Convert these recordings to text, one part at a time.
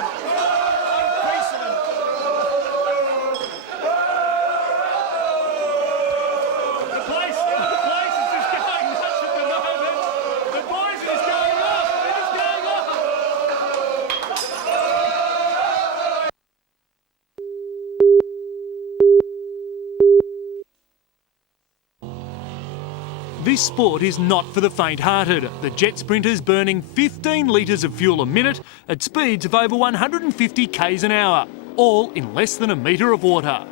unprecedented. Unprecedented. The place is just going nuts at the moment. The boys is going off. It's going off. This sport is not for the faint-hearted. The jet sprinters burning 15 litres of fuel a minute at speeds of over 150 k's an hour, all in less than a metre of water.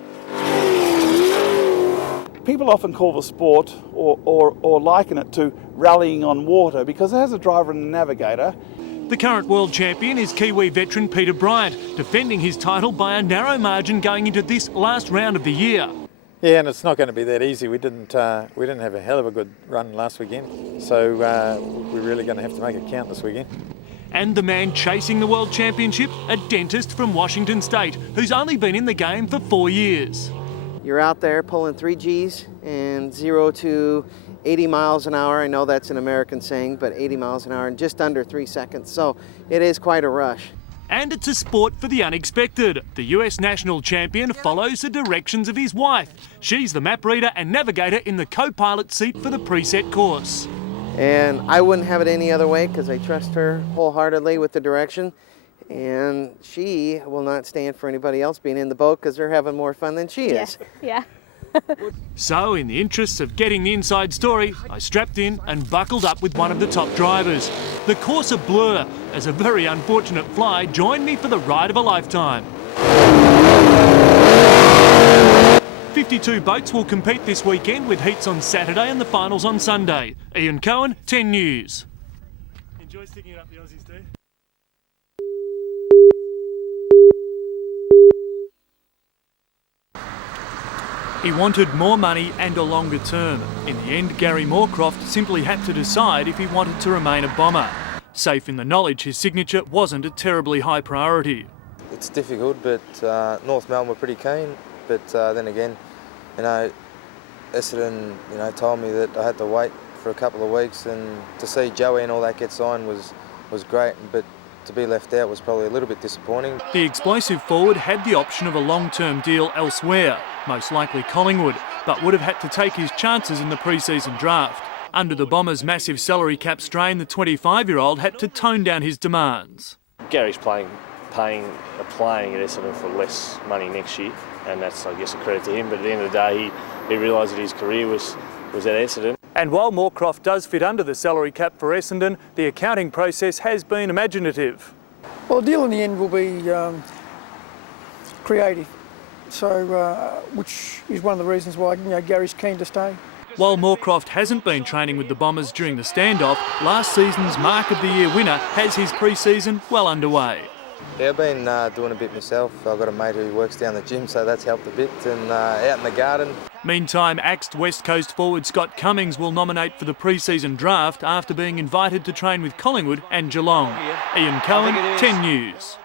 People often call the sport or liken it to rallying on water because it has a driver and a navigator. The current world champion is Kiwi veteran Peter Bryant, defending his title by a narrow margin going into this last round of the year. Yeah, and it's not going to be that easy. We didn't have a hell of a good run last weekend, so we're really going to have to make it count this weekend. And the man chasing the World Championship, a dentist from Washington State, who's only been in the game for 4 years. You're out there pulling 3 Gs and 0 to 80 miles an hour. I know that's an American saying, but 80 miles an hour in just under 3 seconds. So it is quite a rush. And it's a sport for the unexpected. The US national champion follows the directions of his wife. She's the map reader and navigator in the co-pilot seat for the preset course. And I wouldn't have it any other way because I trust her wholeheartedly with the direction. And she will not stand for anybody else being in the boat because they're having more fun than she is. Yeah. So, in the interests of getting the inside story, I strapped in and buckled up with one of the top drivers. The course a blur, as a very unfortunate fly joined me for the ride of a lifetime. 52 boats will compete this weekend with heats on Saturday and the finals on Sunday. Ian Cohen, 10 News. Enjoy sticking it up the Aussies too. He wanted more money and a longer term. In the end, Gary Moorcroft simply had to decide if he wanted to remain a bomber. Safe in the knowledge his signature wasn't a terribly high priority. It's difficult, but North Melbourne were pretty keen. But then again, Essendon, told me that I had to wait for a couple of weeks, and to see Joey and all that get signed was great. But to be left out was probably a little bit disappointing. The explosive forward had the option of a long-term deal elsewhere, most likely Collingwood, but would have had to take his chances in the pre-season draft. Under the Bombers' massive salary cap strain, the 25-year-old had to tone down his demands. Gary's applying at Essendon for less money next year, and that's, I guess, a credit to him. But at the end of the day, he realised that his career was at Essendon. And while Moorcroft does fit under the salary cap for Essendon, the accounting process has been imaginative. Well, the deal in the end will be creative, so which is one of the reasons why Gary's keen to stay. While Moorcroft hasn't been training with the Bombers during the standoff, last season's Mark of the Year winner has his pre-season well underway. Yeah, I've been doing a bit myself. I've got a mate who works down the gym, so that's helped a bit, and out in the garden. Meantime, axed West Coast forward Scott Cummings will nominate for the pre-season draft after being invited to train with Collingwood and Geelong. Ian Cohen, 10 News.